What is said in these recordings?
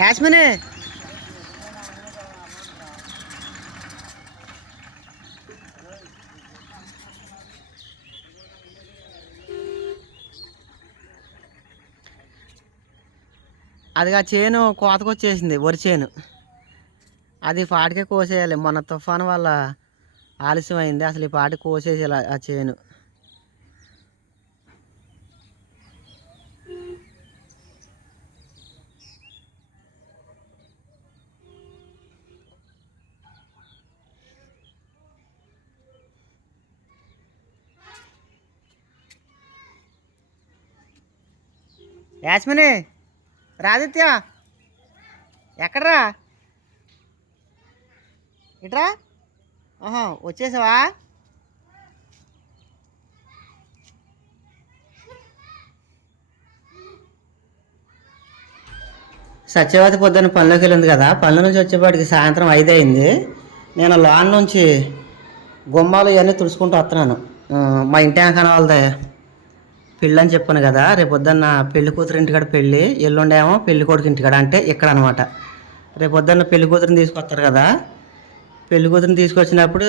యాస్మిని. అది ఆ చేను కోతకొచ్చేసింది వరి చేను. అది పాటికే కోసేయాలి. మొన్న తుఫాను వల్ల ఆలస్యం అయింది అసలు ఈ పాటి కోసేసేయాలి ఆ చేను. యాస్మిని రాదిత్య ఎక్కడరా? ఇట్రా? ఆహా వచ్చేసావా? సత్యవతి పొద్దున్న పనిలోకి వెళ్ళింది కదా పనుల నుంచి వచ్చేపాటికి సాయంత్రం ఐదు అయింది నేను లాన్ నుంచి గుమ్మాలు ఇవన్నీ తుడుచుకుంటూ వస్తున్నాను. మా ఇంటి వెనకాల వాళ్ళది. పెళ్ళి అని చెప్పాను కదా రేపొద్దున్న పెళ్ళి కూతురు ఇంటికాడ పెళ్ళి ఎల్లుండేమో పెళ్ళి కొడుకు ఇంటికాడ అంటే ఇక్కడ అనమాట రేపొద్దున్న పెళ్ళి కూతురుని తీసుకొస్తారు కదా పెళ్ళి కూతురుని తీసుకొచ్చినప్పుడు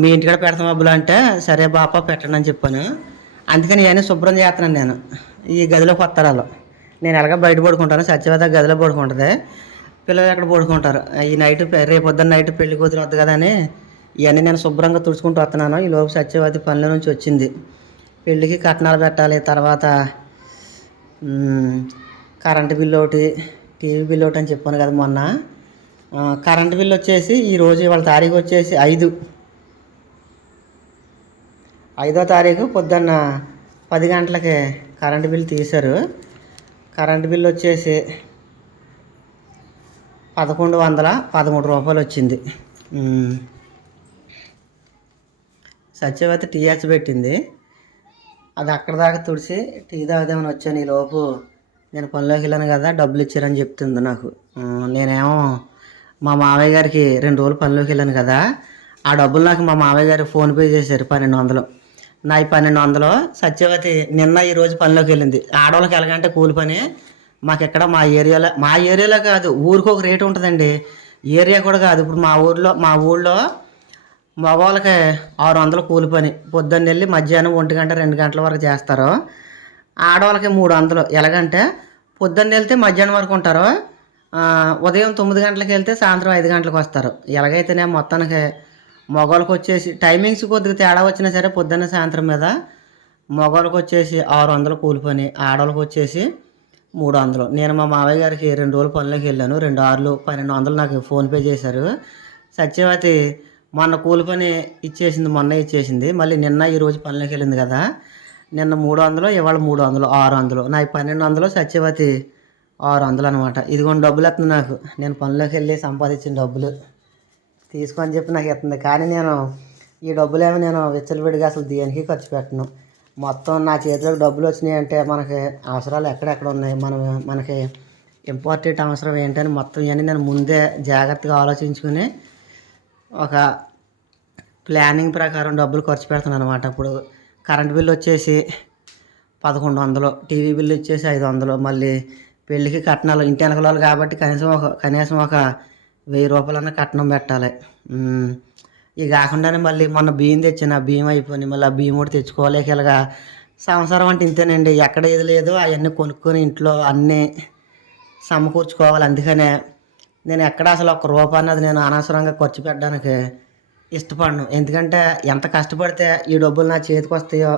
మీ ఇంటికాడ పెడతాం అబ్బులు అంటే సరే బాపా పెట్టండి అని చెప్పాను. అందుకని ఇవన్నీ శుభ్రం చేస్తున్నాను నేను. ఈ గదిలోకి వస్తారు వాళ్ళు. నేను ఎలాగ బయట పడుకుంటాను సత్యవేద గదిలో పడుకుంటుంది. పిల్లలు ఎక్కడ పడుకుంటారు? ఈ నైట్ రేపు పొద్దున్న నైట్ పెళ్ళి కూతురు వద్దు కదా అని ఇవన్నీ నేను శుభ్రంగా తుడుచుకుంటూ వస్తున్నాను. ఈ లోపు సత్యవతి పనుల నుంచి వచ్చింది. పెళ్ళికి కట్నాలు పెట్టాలి తర్వాత కరెంటు బిల్లు ఒకటి టీవీ బిల్లు ఒకటి అని చెప్పాను కదా మొన్న. కరెంటు బిల్లు వచ్చేసి ఈరోజు ఇవాళ తారీఖు వచ్చేసి ఐదు. ఐదో తారీఖు పొద్దున్న పది గంటలకి కరెంటు బిల్లు తీశారు. కరెంటు బిల్లు వచ్చేసి పదకొండు వందల పదమూడు రూపాయలు వచ్చింది. సత్యవతి టీఎక్స్ పెట్టింది. అది అక్కడ దాకా తుడిచి టీ తాగుదామని వచ్చాను ఈ లోపు. నేను పనిలోకి వెళ్ళాను కదా డబ్బులు ఇచ్చారని చెప్తుంది నాకు. నేనేమో మా మావయ్య గారికి రెండు రోజులు పనిలోకి వెళ్ళాను కదా ఆ డబ్బులు నాకు మా మావయ్య గారు ఫోన్పే చేశారు పన్నెండు వందలు. నా ఈ పన్నెండు వందలు సత్యవతి నిన్న ఈ రోజు పనిలోకి వెళ్ళింది. ఆడవాళ్ళకి ఎలాగంటే కూలి పని. మాకు ఎక్కడ మా ఏరియాలో మా ఏరియాలో కాదు ఊరికి ఒక రేటు ఉంటుందండి. ఏరియా కూడా కాదు. ఇప్పుడు మా ఊర్లో మా ఊళ్ళో మగవాళ్ళకి ఆరు వందలు కూలి పని. పొద్దున్న వెళ్ళి మధ్యాహ్నం ఒంటి గంట రెండు గంటల వరకు చేస్తారు. ఆడవాళ్ళకి మూడు వందలు. ఎలాగంటే పొద్దున్న వెళ్తే మధ్యాహ్నం వరకు ఉంటారు. ఉదయం తొమ్మిది గంటలకు వెళ్తే సాయంత్రం ఐదు గంటలకు వస్తారు. ఎలాగైతేనే మొత్తానికి మగవాళ్ళకి వచ్చేసి టైమింగ్స్ కొద్దిగా తేడా వచ్చినా సరే పొద్దున్న సాయంత్రం మీద మగవాళ్ళకి వచ్చేసి ఆరు వందలు కూలి పని. ఆడవాళ్ళకి వచ్చేసి మూడు వందలు. నేను మా మావయ్య గారికి రెండు రోజులు పనులకు వెళ్ళాను. రెండు ఆరులు పన్నెండు వందలు నాకు ఫోన్పే చేశారు. సత్యవతి మొన్న కూలి పని ఇచ్చేసింది మొన్న ఇచ్చేసింది. మళ్ళీ నిన్న ఈరోజు పనిలోకి వెళ్ళింది కదా. నిన్న మూడు వందలు ఇవాళ మూడు వందలు ఆరు వందలు నా పన్నెండు వందలు సత్యవతి ఆరు వందలు అనమాట ఇదిగోండి డబ్బులు వస్తుంది నాకు. నేను పనిలోకి వెళ్ళి సంపాదించిన డబ్బులు. తీసుకొని చెప్పి నాకు ఇస్తుంది కానీ నేను ఈ డబ్బులేమో నేను విచ్చలవిడిగా అసలు దేనికి ఖర్చు పెట్టను. మొత్తం నా చేతిలోకి డబ్బులు వచ్చినాయి అంటే మనకి అవసరాలు ఎక్కడెక్కడ ఉన్నాయి? మనం మనకి ఇంపార్టెంట్ అవసరం ఏంటని మొత్తం ఇవన్నీ నేను ముందే జాగ్రత్తగా ఆలోచించుకుని ఒక ప్లానింగ్ ప్రకారం డబ్బులు ఖర్చు పెడుతున్నాను అనమాట ఇప్పుడు కరెంట్ బిల్ వచ్చేసి పదకొండు వందలు టీవీ బిల్ వచ్చేసి ఐదు వందలు మళ్ళీ పెళ్ళికి కట్నాలు ఇంటి వెనకలాలు కాబట్టి కనీసం ఒక కనీసం ఒక వెయ్యి రూపాయలన్నా కట్నం పెట్టాలి. ఇవి కాకుండానే మళ్ళీ మొన్న బియ్యం తెచ్చిన బియ్యం అయిపోయింది. మళ్ళీ ఆ బియ్యం కూడా తెచ్చుకోవాలి. ఇలాగా సంవత్సరం అంటే ఇంతేనండి. ఎక్కడ ఏది లేదు అవన్నీ కొనుక్కొని ఇంట్లో అన్నీ సమకూర్చుకోవాలి. అందుకనే నేను ఎక్కడ అసలు ఒక రూపాయి అది నేను అనవసరంగా ఖర్చు పెట్టడానికి ఇష్టపడను. ఎందుకంటే ఎంత కష్టపడితే ఈ డబ్బులు నా చేతికి వస్తాయో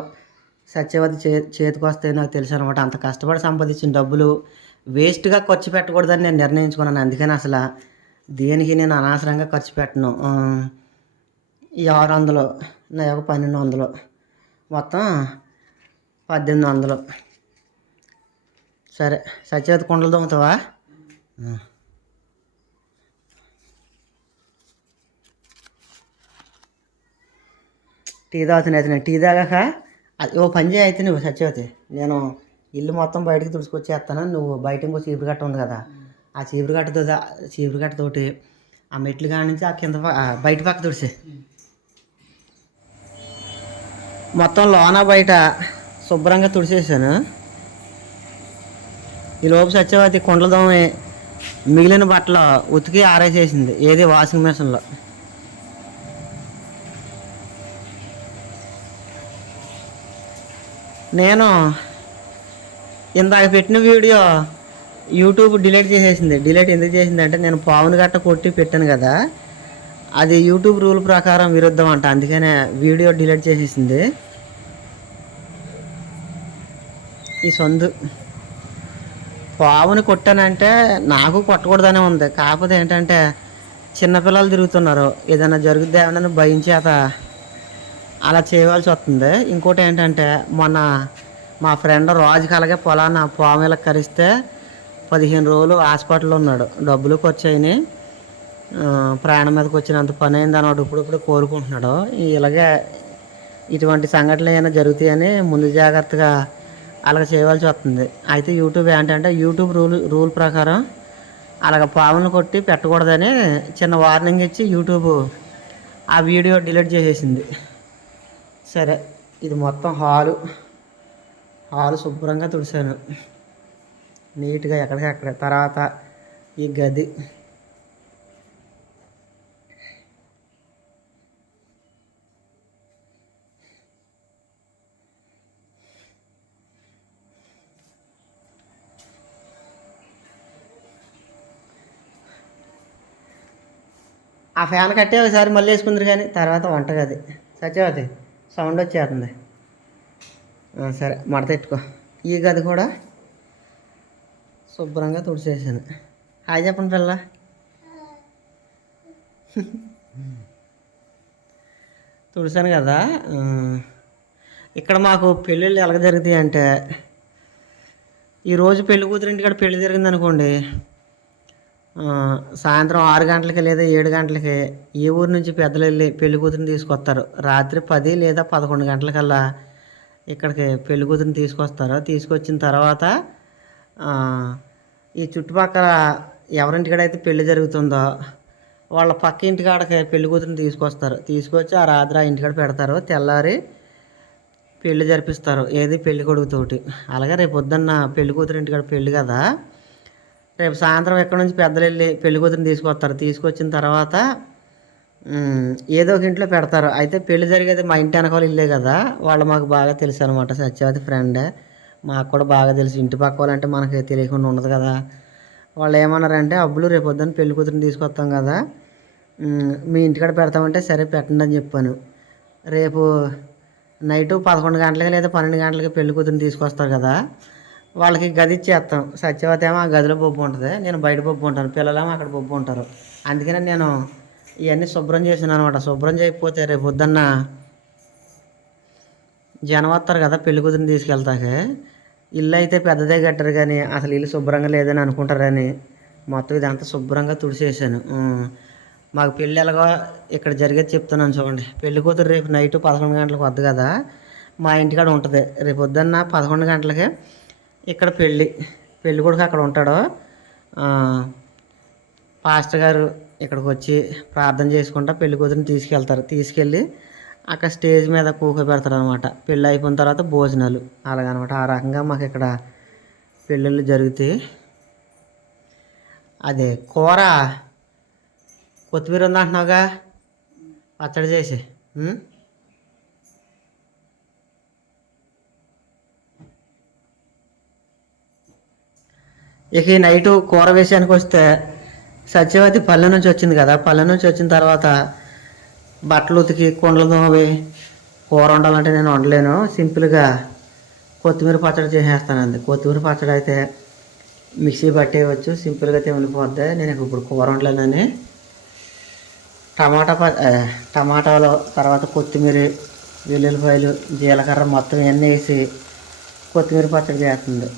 సత్యవతి చే చేతికి వస్తాయో నాకు తెలుసు అనమాట అంత కష్టపడి సంపాదించిన డబ్బులు వేస్ట్గా ఖర్చు పెట్టకూడదని నేను నిర్ణయించుకున్నాను. అందుకని అసలు దేనికి నేను అనవసరంగా ఖర్చు పెట్టను. ఈ ఆరు వందలు నా యొక్క పన్నెండు వందలు మొత్తం పద్దెనిమిది వందలు. సరే సత్యవతి కుండలు దొంగతావా టీ తాగుతున్నాయి అయితే నేను టీ తాగాక అది ఓ పని చేయి అయితే నువ్వు సత్యవతి. నేను ఇల్లు మొత్తం బయటకు తుడుచుకొచ్చేస్తాను నువ్వు బయట ఇంకో చీపురు కట్ట ఉంది కదా ఆ చీపురు కట్టతో చీపురు కట్టతోటి ఆ మెట్లు కాడ నుంచి ఆ కింద బయట పక్క తుడిసే. మొత్తం లోన బయట శుభ్రంగా తుడిచేసాను ఈ లోపు సత్యవతి కుండలదోమి మిగిలిన బట్టలు ఉతికి ఆరేసేసింది ఏది వాషింగ్ మిషన్లో. నేను ఇందాక పెట్టిన వీడియో యూట్యూబ్ డిలీట్ చేసేసింది. డిలీట్ ఎందుకు చేసింది అంటే నేను పావును గట్ట కొట్టి పెట్టాను కదా. అది యూట్యూబ్ రూల్ ప్రకారం విరుద్ధం అంట. అందుకనే వీడియో డిలీట్ చేసేసింది. ఈ సందు పావుని కొట్టానంటే నాకు కొట్టకూడదనే ఉంది. కాకపోతే ఏంటంటే చిన్నపిల్లలు తిరుగుతున్నారు. ఏదైనా జరుగుద్దామని భయం చేత అలా చేయవలసి వస్తుంది. ఇంకోటి ఏంటంటే మొన్న మా ఫ్రెండ్ రోజుకి అలాగే పొలాన పాము ఇలా కరిస్తే పదిహేను రోజులు హాస్పిటల్లో ఉన్నాడు. డబ్బులు ఖర్చు ప్రాణం మీదకి వచ్చినంత పని అయింది అన్నమాట ఇప్పుడిప్పుడు కోరుకుంటున్నాడు. ఇలాగే ఇటువంటి సంఘటనలు ఏమైనా జరుగుతాయని ముందు జాగ్రత్తగా అలాగ చేయవలసి వస్తుంది. అయితే యూట్యూబ్ ఏంటంటే యూట్యూబ్ రూల్ రూల్ ప్రకారం అలాగ పాములు కొట్టి పెట్టకూడదని చిన్న వార్నింగ్ ఇచ్చి యూట్యూబ్ ఆ వీడియో డిలీట్ చేసేసింది. సరే ఇది మొత్తం హాలు. హాలు శుభ్రంగా తుడిసాను నీట్గా ఎక్కడికక్కడ? తర్వాత ఈ గది. ఆ ఫ్యాన్ కట్టే ఒకసారి మళ్ళీ వేసుకుందరు కానీ తర్వాత వంటగది. సత్యవతి సౌండ్ వచ్చేస్తుంది. సరే సరే మడతెట్టుకో ఈ గది కూడా శుభ్రంగా తుడిచేసాను. హాయ్ చెప్పండి పిల్ల. తుడిసాను కదా. ఇక్కడ మాకు పెళ్ళిళ్ళు ఎలా జరుగుతాయి అంటే ఈరోజు పెళ్ళి కూతురింటి ఇంటికాడ పెళ్ళి జరిగింది అనుకోండి సాయంత్రం ఆరు గంటలకి లేదా ఏడు గంటలకి ఏ ఊరు నుంచి పెద్దలు వెళ్ళి పెళ్ళి కూతురిని తీసుకొస్తారు. రాత్రి పది లేదా పదకొండు గంటలకల్లా ఇక్కడికి పెళ్ళి కూతురిని తీసుకొస్తారు. తీసుకొచ్చిన తర్వాత ఈ చుట్టుపక్కల ఎవరింటికాడైతే పెళ్ళి జరుగుతుందో వాళ్ళ పక్క ఇంటికాడకి పెళ్ళి కూతురిని తీసుకొస్తారు. తీసుకొచ్చి ఆ రాత్రి ఆ ఇంటికాడ పెడతారు. తెల్లారి పెళ్ళి జరిపిస్తారు. ఏది పెళ్ళి కొడుకుతోటి అలాగే రేపు పొద్దున్న పెళ్ళి కూతురు ఇంటికాడ పెళ్ళి కదా రేపు సాయంత్రం ఎక్కడి నుంచి పెద్దలు వెళ్ళి పెళ్ళి కూతురిని తీసుకొస్తారు. తీసుకొచ్చిన తర్వాత ఏదో ఒక ఇంట్లో పెడతారు. అయితే పెళ్ళి జరిగేది మా ఇంటి వెనకాల ఇల్లే కదా. వాళ్ళు మాకు బాగా తెలుసు అనమాట సత్యవతి ఫ్రెండ్. మాకు కూడా బాగా తెలుసు. ఇంటి పక్క వాళ్ళంటే మనకి తెలియకుండా ఉండదు కదా. వాళ్ళు ఏమన్నారంటే అబ్బులు రేపు పొద్దున్న పెళ్ళి కూతురిని తీసుకొస్తాం కదా. మీ ఇంటికాడ పెడతామంటే సరే పెట్టండి అని చెప్పాను. రేపు నైటు పదకొండు గంటలకి లేదా పన్నెండు గంటలకి పెళ్ళి కూతురిని తీసుకొస్తారు కదా. వాళ్ళకి గది ఇచ్చేస్తాం. సత్యవతి ఏమో ఆ గదిలో బొబ్బు ఉంటుంది. నేను బయట బొబ్బు ఉంటాను. పిల్లలేమో అక్కడ బొబ్బు ఉంటారు. అందుకనే నేను ఇవన్నీ శుభ్రం చేసాను అనమాట శుభ్రం చేయకపోతే రేపు పొద్దున్న జనం వస్తారు కదా పెళ్ళి కూతురిని తీసుకెళ్తాక. ఇల్లు అయితే పెద్దదే కట్టారు కానీ అసలు ఇల్లు శుభ్రంగా లేదని అనుకుంటారని మొత్తం ఇదంతా శుభ్రంగా తుడిచేసాను మాకు పెళ్ళి ఎలాగో ఇక్కడ జరిగేది చెప్తున్నాను చూడండి. పెళ్ళి కూతురు రేపు నైట్ పదకొండు గంటలకు వద్దు కదా. మా ఇంటికాడ ఉంటుంది. రేపు పొద్దున్న పదకొండు గంటలకి ఇక్కడ పెళ్ళి పెళ్ళి కొడుకు అక్కడ ఉంటాడు. పాస్టర్ గారు ఇక్కడికి వచ్చి ప్రార్థన చేసుకుంటా పెళ్ళి కూతురిని తీసుకెళ్తారు. తీసుకెళ్ళి అక్కడ స్టేజ్ మీద కూక పెడతారు అనమాట పెళ్ళి అయిపోయిన తర్వాత భోజనాలు అలాగనమాట. ఆ రకంగా మాకు ఇక్కడ పెళ్ళిళ్ళు జరుగుతాయి. అదే కూర కొత్తిమీర ఉందంటున్నావుగా? పచ్చడి చేసి ఇక ఈ నైటు కూర విషయానికి వస్తే సత్యవతి పల్లె నుంచి వచ్చింది కదా. పల్లె నుంచి వచ్చిన తర్వాత బట్టలు ఉతికి కుండలు తోమి కూర వండాలంటే నేను వండలేను. సింపుల్గా కొత్తిమీర పచ్చడి చేసేస్తానండి. కొత్తిమీర పచ్చడి అయితే మిక్సీ పట్టేయవచ్చు. సింపుల్గా తెమిలిపోద్ది నేను ఇప్పుడు కూర వండలేనని. టమాటా ప టమాటాలు తర్వాత కొత్తిమీర వెల్లుల్లిపాయలు జీలకర్ర మొత్తం ఇవన్నీ వేసి కొత్తిమీర పచ్చడి చేస్తుంది.